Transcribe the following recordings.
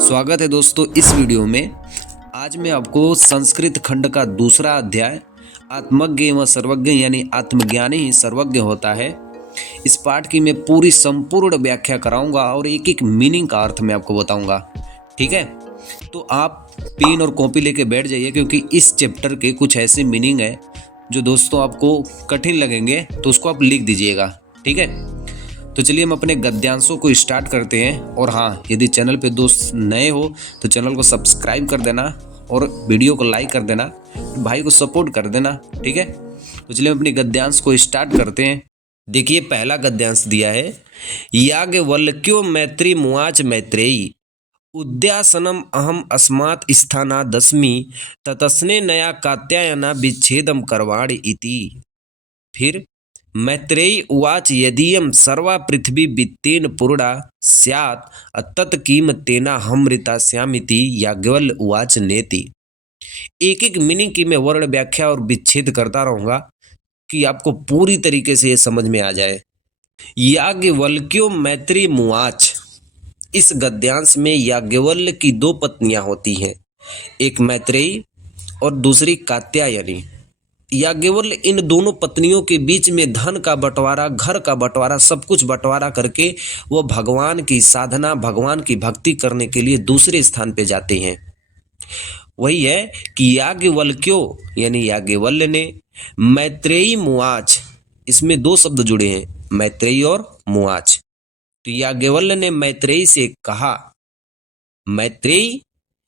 स्वागत है दोस्तों इस वीडियो में। आज मैं आपको संस्कृत खंड का दूसरा अध्याय आत्मज्ञ एवं सर्वज्ञ यानी आत्मज्ञानी ही सर्वज्ञ होता है, इस पाठ की मैं पूरी संपूर्ण व्याख्या कराऊंगा और एक एक मीनिंग का अर्थ मैं आपको बताऊंगा। ठीक है, तो आप पेन और कॉपी लेके बैठ जाइए क्योंकि इस चैप्टर के कुछ ऐसे मीनिंग है जो दोस्तों आपको कठिन लगेंगे, तो उसको आप लिख दीजिएगा। ठीक है, तो चलिए हम अपने गद्यांशों को स्टार्ट करते हैं। और हाँ, यदि चैनल पे दोस्त नए हो तो चैनल को सब्सक्राइब कर देना और वीडियो को लाइक कर देना, भाई को सपोर्ट कर देना। ठीक है, तो चलिए हम अपने गद्यांश को स्टार्ट करते हैं। देखिए, पहला गद्यांश दिया है, याज्ञवल्क्यो मैत्री मुआच मैत्रेयी उद्यासनम अहम अस्मात् स्थानादस्मि ततस्ने नया कात्यायना विच्छेदम करवाणि इति। फिर मैत्रेयी उवाच यदीयं सर्वा पृथ्वी वित्तेन पूर्णा स्यात् तत् किम तेनाहमृता स्यामिति याज्ञवल्क्य उवाच नेति। एक एक मीनिंग की मैं वर्ण व्याख्या और विच्छेद करता रहूंगा कि आपको पूरी तरीके से ये समझ में आ जाए। याज्ञवल्क्यो मैत्री मुआच, इस गद्यांश में याज्ञवल्क्य की दो पत्नियां होती हैं, एक मैत्रेयी और दूसरी कात्यायनी। याज्ञवल्क्य इन दोनों पत्नियों के बीच में धन का बंटवारा, घर का बंटवारा, सब कुछ बंटवारा करके वो भगवान की साधना, भगवान की भक्ति करने के लिए दूसरे स्थान पे जाते हैं। वही है कि याज्ञवल्क्यो यानी याज्ञवल्क्य ने मैत्रेयी मुआच, इसमें दो शब्द जुड़े हैं, मैत्रेयी और मुआच। तो याज्ञवल्क्य ने मैत्रेयी से कहा, मैत्रेयी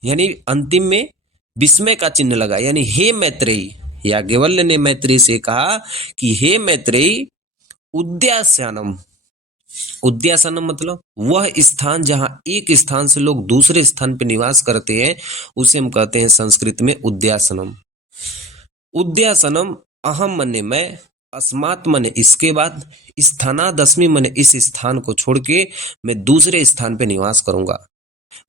यानी अंतिम में विस्मय का चिन्ह लगा, यानी हे मैत्रेयी। याज्ञवल्क्य ने मैत्रेयी से कहा कि हे मैत्रेयी, उद्यासनम, उद्यासनम मतलब वह स्थान जहां एक स्थान से लोग दूसरे स्थान पर निवास करते हैं, उसे हम कहते हैं संस्कृत में उद्यासनम। उद्यासनम अहम मने मैं, अस्मात् मने इसके बाद, स्थानादस्मि मने इस स्थान को छोड़ के मैं दूसरे स्थान पे निवास करूंगा।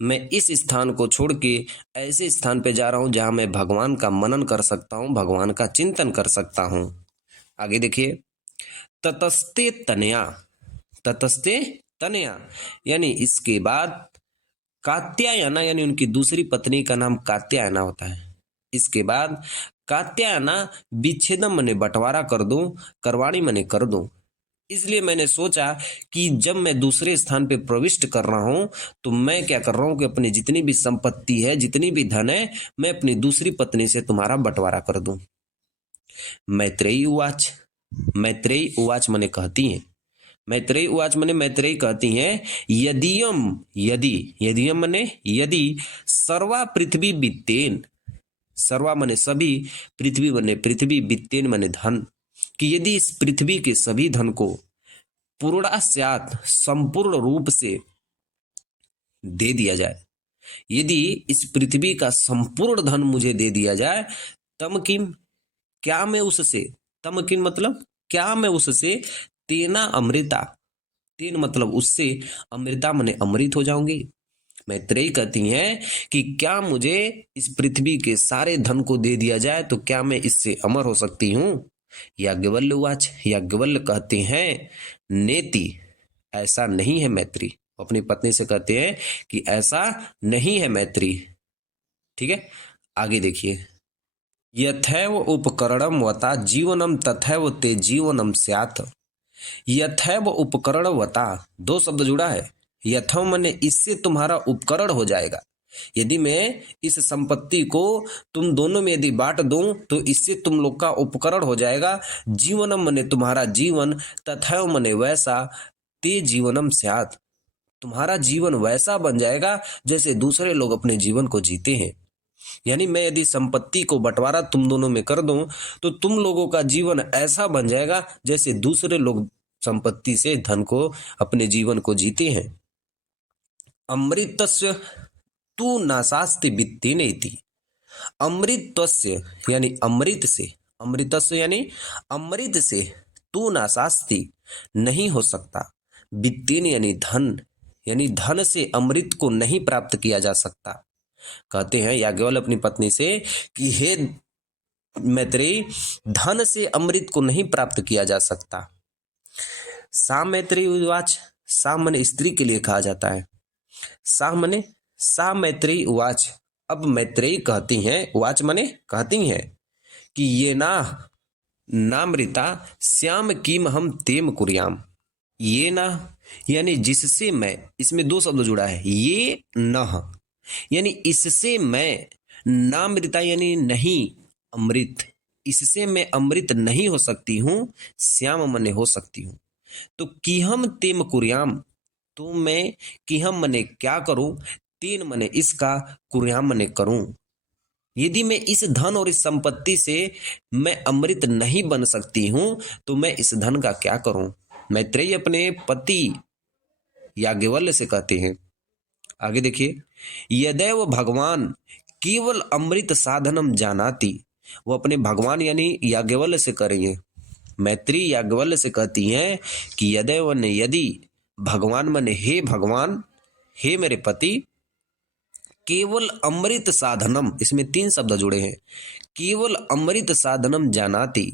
मैं इस स्थान को छोड़ के ऐसे स्थान पे जा रहा हूं जहां मैं भगवान का मनन कर सकता हूं, भगवान का चिंतन कर सकता हूं। आगे देखिए, ततस्ते तनया, ततस्ते तनया यानी इसके बाद कात्यायना, यानी उनकी दूसरी पत्नी का नाम कात्यायना होता है। इसके बाद कात्यायना विच्छेदम मने बंटवारा कर दूं, करवाणी मने कर दूं। इसलिए मैंने सोचा कि जब मैं दूसरे स्थान पे प्रविष्ट कर रहा हूं तो मैं क्या कर रहा हूं कि अपनी जितनी भी संपत्ति है, जितनी भी धन है, मैं अपनी दूसरी पत्नी से तुम्हारा बंटवारा कर दूं। मैत्रेयी उवाच, मैत्रेयी उवाच मने कहती हैं, मैत्रेयी उवाच मने मैत्रेयी कहती हैं, यदीयम, यदि, यदीयम मने यदि, सर्वा पृथ्वी वित्तेन, सर्वा मने सभी, पृथ्वी मने पृथ्वी, वित्तेन मने धन, कि यदि इस पृथ्वी के सभी धन को पूर्णा स्यात् संपूर्ण रूप से दे दिया जाए, यदि इस पृथ्वी का संपूर्ण धन मुझे दे दिया जाए, तम किम, क्या मैं उससे, तम किम मतलब क्या मैं उससे, तेना अमृता, तेन मतलब उससे, अमृता मने अमृत हो जाऊंगी। मैत्रेयी कहती हैं कि क्या मुझे इस पृथ्वी के सारे धन को दे दिया जाए तो क्या मैं इससे अमर हो सकती हूं। याज्ञवल्क्य उवाच, याज्ञवल्क्य कहते हैं, नेति, ऐसा नहीं है मैत्री। अपनी पत्नी से कहते हैं कि ऐसा नहीं है मैत्री। ठीक है, आगे देखिए, यथैव उपकरणम वता जीवनम तथैव ते जीवनम स्यात्। यथैव उपकरण वता, दो शब्द जुड़ा है। यथव मने इससे तुम्हारा उपकरण हो जाएगा, यदि मैं इस संपत्ति को तुम दोनों में यदि बांट दूं तो इससे तुम लोग का उपकरण हो जाएगा। जीवनम मने तुम्हारा जीवन, तथैव मने वैसा, ते जीवनम स्यात्, तुम्हारा जीवन वैसा बन जाएगा जैसे दूसरे लोग अपने जीवन को जीते हैं। यानी मैं यदि संपत्ति को बंटवारा तुम दोनों में कर दूं तो तुम लोगों का जीवन ऐसा बन जाएगा जैसे दूसरे लोग संपत्ति से, धन को, अपने जीवन को जीते हैं। अमृतस्य तू नासास्ति वित्तेन इति। अमृतस्य यानी अमृत से, अमृतस्य यानी अमृत से, तू नासास्ति नहीं हो सकता, वित्तेन यानी धन, यानी धन से अमृत को नहीं प्राप्त किया जा सकता। कहते हैं याज्ञवल्क्य अपनी पत्नी से कि हे मैत्रेयी, धन से अमृत को नहीं प्राप्त किया जा सकता। सा मैत्रेयी उवाच, सा मने स्त्री के लिए कहा जाता है। सा मने सा मैत्रेयी उवाच। अब मैत्रेयी कहती हैं, उवाच माने कहती हैं कि ये ना नामृता श्याम किम हम तेम कुर्याम। ये ना यानी जिससे मैं, इसमें दो शब्द जुड़ा है, ये न यानी इससे मैं, नामृता यानी नहीं, अमृत, इससे मैं अमृत नहीं हो सकती हूँ, श्याम मने हो सकती हूँ। तो किहम तेम कुर्याम, तो मैं किहम मने क्या करूं, तीन मने इसका, कुर्याम मने करूं। यदि मैं इस धन और इस संपत्ति से मैं अमृत नहीं बन सकती हूं तो मैं इस धन का क्या करूं। मैत्रेयी अपने पति याज्ञवल्क्य से कहते हैं। आगे देखिए, यदैव भगवान केवल अमृत साधनम जानाति। वो अपने भगवान यानी याज्ञवल्क्य से करेंगे। मैत्री याज्ञवल्क्य से कहती हैं कि यदैव ने यदि, भगवान मने हे भगवान, हे मेरे पति, केवल अमृत साधनम, इसमें तीन शब्द जुड़े हैं, केवल अमृत साधनम जानाति,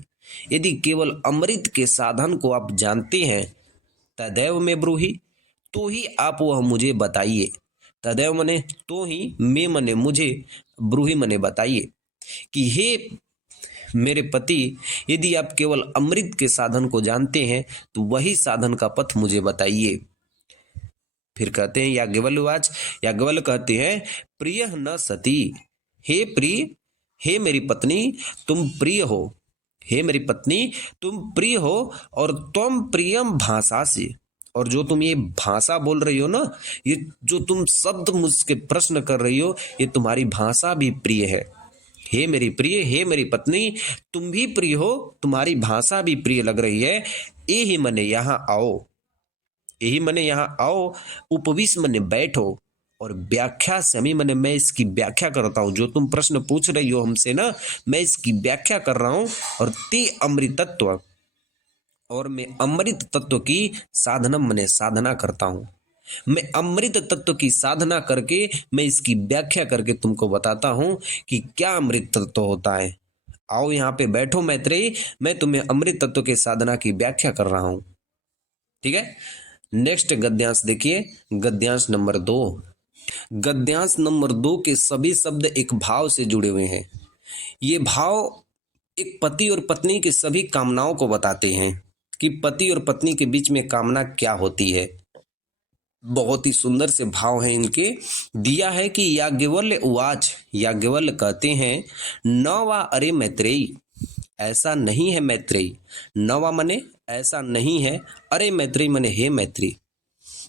यदि केवल अमृत के साधन को आप जानते हैं, तदैव में ब्रूहि, तो ही आप वह मुझे बताइए। तदैव मने तो ही, मैं मने मुझे, ब्रूहि मने बताइए कि हे मेरे पति, यदि आप केवल अमृत के साधन को जानते हैं तो वही साधन का पथ मुझे बताइए। फिर कहते हैं याज्ञवल्क्य, याज्ञवल्क्य कहते हैं प्रिय न सती, हे प्रिय, हे मेरी पत्नी तुम प्रिय हो, हे मेरी पत्नी तुम प्रिय हो, और तुम प्रियम भाषा से, और जो तुम ये भाषा बोल रही हो ना, ये जो तुम शब्द मुझसे प्रश्न कर रही हो, ये तुम्हारी भाषा भी प्रिय है। हे मेरी प्रिय, हे मेरी पत्नी तुम भी प्रिय हो, तुम्हारी भाषा भी प्रिय लग रही है। यही मने यहाँ आओ, यही मने यहाँ आओ, उपविश मने बैठो, और व्याख्या समी मने मैं इसकी व्याख्या करता हूँ। जो तुम प्रश्न पूछ रही हो हमसे ना, मैं इसकी व्याख्या कर रहा हूँ। और ते अमृतत्व, और मैं अमृत तत्व की साधना मने साधना करता हूँ। मैं अमृत तत्व की साधना करके मैं इसकी व्याख्या करके तुमको बताता हूँ कि क्या अमृत तत्व होता है। आओ यहाँ पे बैठो मैत्रेयी, मैं तुम्हें अमृत तत्व के साधना की व्याख्या कर रहा हूँ। ठीक है, नेक्स्ट गद्यांश देखिए, गद्यांश नंबर 2। गद्यांश नंबर 2 के सभी शब्द एक भाव से जुड़े हुए हैं। ये भाव एक पति और पत्नी की सभी कामनाओं को बताते हैं कि पति और पत्नी के बीच में कामना क्या होती है। बहुत ही सुंदर से भाव हैं इनके। दिया है कि याज्ञवल्क्य उवाच, याज्ञवल्क्य कहते हैं न वा अरे मैत्रेयी, ऐसा नहीं है मैत्रेयी, न वा मने ऐसा नहीं है, अरे मैत्रेयी मने हे मैत्री।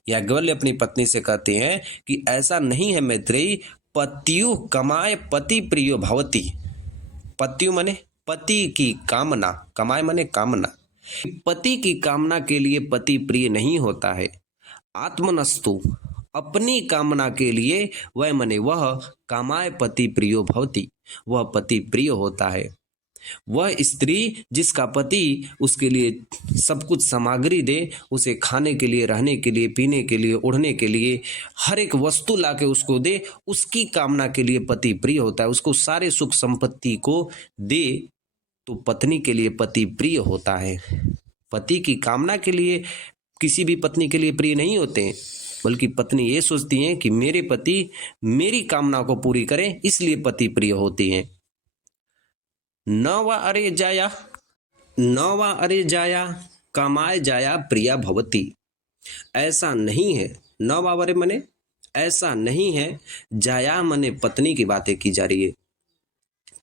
याज्ञवल्क्य अपनी पत्नी से कहते हैं कि ऐसा नहीं है मैत्रेयी, पत्यु कमाय पति प्रियो भवति। पत्यु मने पति की कामना, कमाय मने कामना, पति की कामना के लिए पति प्रिय नहीं होता है। आत्मनस्तु, अपनी कामना के लिए, वह मने वह, कामाय पति प्रियो भवति, वह पति प्रिय होता है। वह स्त्री जिसका पति उसके लिए सब कुछ सामग्री दे, उसे खाने के लिए, रहने के लिए, पीने के लिए, ओढ़ने के लिए हर एक वस्तु लाके उसको दे, उसकी कामना के लिए पति प्रिय होता है। उसको सारे सुख संपत्ति को दे तो पत्नी के लिए पति प्रिय होता है। पति की कामना के लिए किसी भी पत्नी के लिए प्रिय नहीं होते हैं, बल्कि पत्नी ये सोचती हैं कि मेरे पति मेरी कामना को पूरी करें, इसलिए पति प्रिय होती हैं। न वा अरे जाया, न वा अरे जाया कामाय जाया प्रिया भवती। ऐसा नहीं है, न वा अरे मने ऐसा नहीं है, जाया मने पत्नी की बातें की जा रही है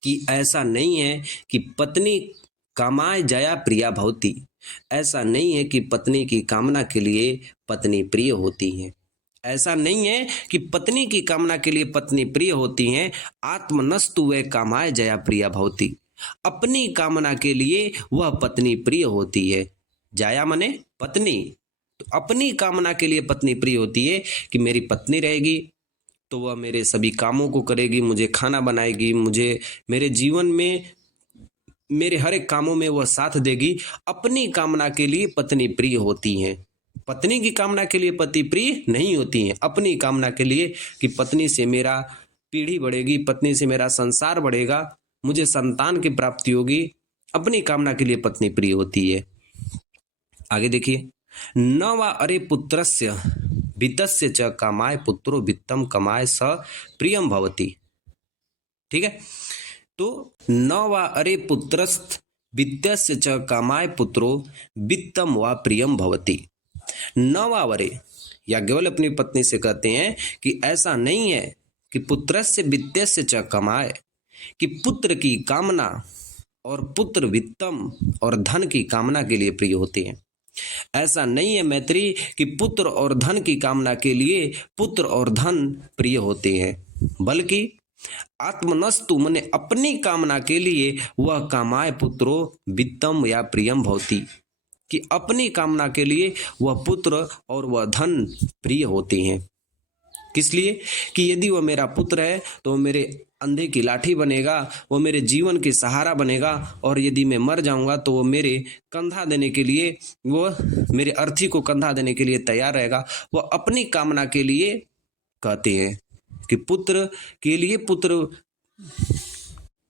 कि ऐसा नहीं है कि पत्नी कामाय जाया प्रिया भवती, ऐसा नहीं है कि पत्नी की कामना के लिए पत्नी प्रिय होती है। ऐसा नहीं है कि पत्नी की कामना के लिए पत्नी प्रिय होती हैं। आत्मनस्तु वे कामाय जया प्रिया भवती, अपनी कामना के लिए वह पत्नी प्रिय होती है। जाया मने पत्नी, तो अपनी कामना के लिए पत्नी प्रिय होती है कि मेरी पत्नी रहेगी तो वह मेरे सभी कामों को करेगी, मुझे खाना बनाएगी, मुझे मेरे जीवन में मेरे हर एक कामों में वह साथ देगी। अपनी कामना के लिए पत्नी प्रिय होती हैं। पत्नी की कामना के लिए पति प्रिय नहीं होती हैं। अपनी कामना के लिए कि पत्नी से मेरा पीढ़ी बढ़ेगी, पत्नी से मेरा संसार बढ़ेगा, मुझे संतान की प्राप्ति होगी, अपनी कामना के लिए पत्नी प्रिय होती है। आगे देखिए, न वा अरे पुत्रस्य वित्तस्य च कामाय पुत्रो वित्तम कमाय स प्रियम भवति। ठीक है, तो न वा अरे पुत्रस्थ वित्तस्य च कामाय पुत्रो वित्तम वा प्रियम भवति। न वा वरे, याज्ञवल्क्य अपनी पत्नी से कहते हैं कि ऐसा नहीं है कि पुत्रस्य वित्तस्य च कमाए, कि पुत्र की कामना और पुत्र वित्तम और धन की कामना के लिए प्रिय होते हैं। ऐसा नहीं है मैत्री कि पुत्र और धन की कामना के लिए पुत्र और धन प्रिय होते हैं, बल्कि आत्मनस्तु मने अपनी कामना के लिए वह कामाय पुत्रो वित्तम या प्रियम भवति, कि अपनी कामना के लिए वह पुत्र और वह धन प्रिय होते हैं। किस लिए? कि यदि वह मेरा पुत्र है तो वह मेरे अंधे की लाठी बनेगा, वो मेरे जीवन के सहारा बनेगा, और यदि मैं मर जाऊंगा तो वो मेरे कंधा देने के लिए, वो मेरे अर्थी को कंधा देने के लिए तैयार रहेगा। वह अपनी कामना के लिए कहते हैं कि पुत्र के लिए पुत्र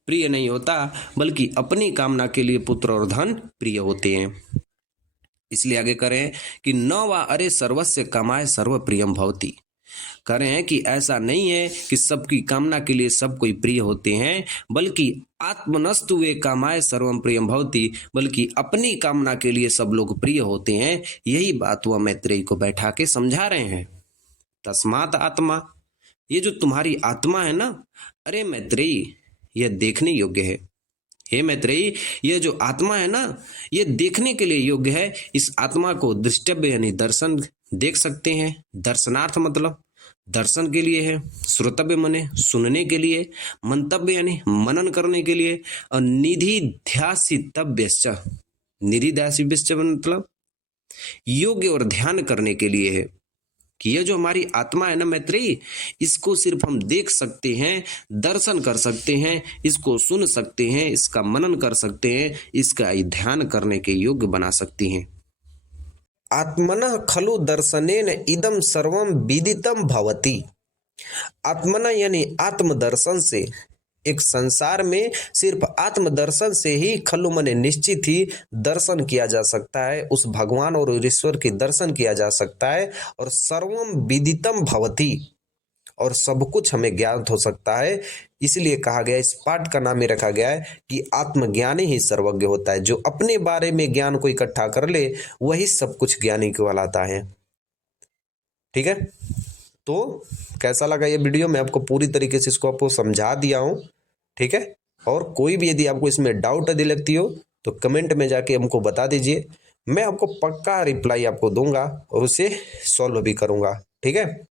प्रिय नहीं होता, बल्कि अपनी कामना के लिए पुत्र और धन प्रिय होते हैं। इसलिए आगे करें कि न वा अरे सर्वस्य कामाय सर्व प्रियम भवति। कह रहे हैं कि ऐसा नहीं है कि सबकी कामना के लिए सब कोई प्रिय होते हैं, बल्कि आत्मनस्तु वे कामाय सर्वम प्रियम भवति, बल्कि अपनी कामना के लिए सब लोग प्रिय होते हैं। यही बात वह मैत्रेयी को बैठा के समझा रहे हैं। तस्मात् आत्मा, ये जो तुम्हारी आत्मा है ना, अरे मैत्रेयी यह देखने योग्य है। हे मैत्रेयी, यह जो आत्मा है ना, यह देखने के लिए योग्य है। इस आत्मा को दृष्टव्य यानी दर्शन देख सकते हैं। दर्शनार्थ मतलब दर्शन के लिए है। श्रोतव्य माने सुनने के लिए। मंतव्य यानी मनन करने के लिए। और निधिध्यासितव्यश्च, निधिध्यासितव्यश्च मतलब योग्य और ध्यान करने के लिए है। कि यह जो हमारी आत्मा है ना मैत्रेयी, इसको सिर्फ हम देख सकते हैं, दर्शन कर सकते हैं, इसको सुन सकते हैं, इसका मनन कर सकते हैं, इसका ध्यान करने के योग्य बना सकती हैं। आत्मनः खलु दर्शनेन इदम सर्वम विदितम भवति। आत्मना यानी आत्मदर्शन से, एक संसार में सिर्फ आत्मदर्शन से ही खलु मने निश्चित ही दर्शन किया जा सकता है, उस भगवान और ईश्वर के दर्शन किया जा सकता है। और सर्वम विदितम भवति, और सब कुछ हमें ज्ञात हो सकता है। इसलिए कहा गया, इस पाठ का नाम ही रखा गया है कि आत्मज्ञानी ही सर्वज्ञ होता है। जो अपने बारे में ज्ञान को इकट्ठा कर ले वही सब कुछ ज्ञानी कहलाता है। ठीक है, तो कैसा लगा ये वीडियो? मैं आपको पूरी तरीके से इसको आपको समझा दिया हूँ। ठीक है, और कोई भी यदि आपको इसमें डाउट यदि लगती हो तो कमेंट में जाके हमको बता दीजिए। मैं आपको पक्का रिप्लाई आपको दूंगा और उसे सॉल्व भी करूंगा। ठीक है।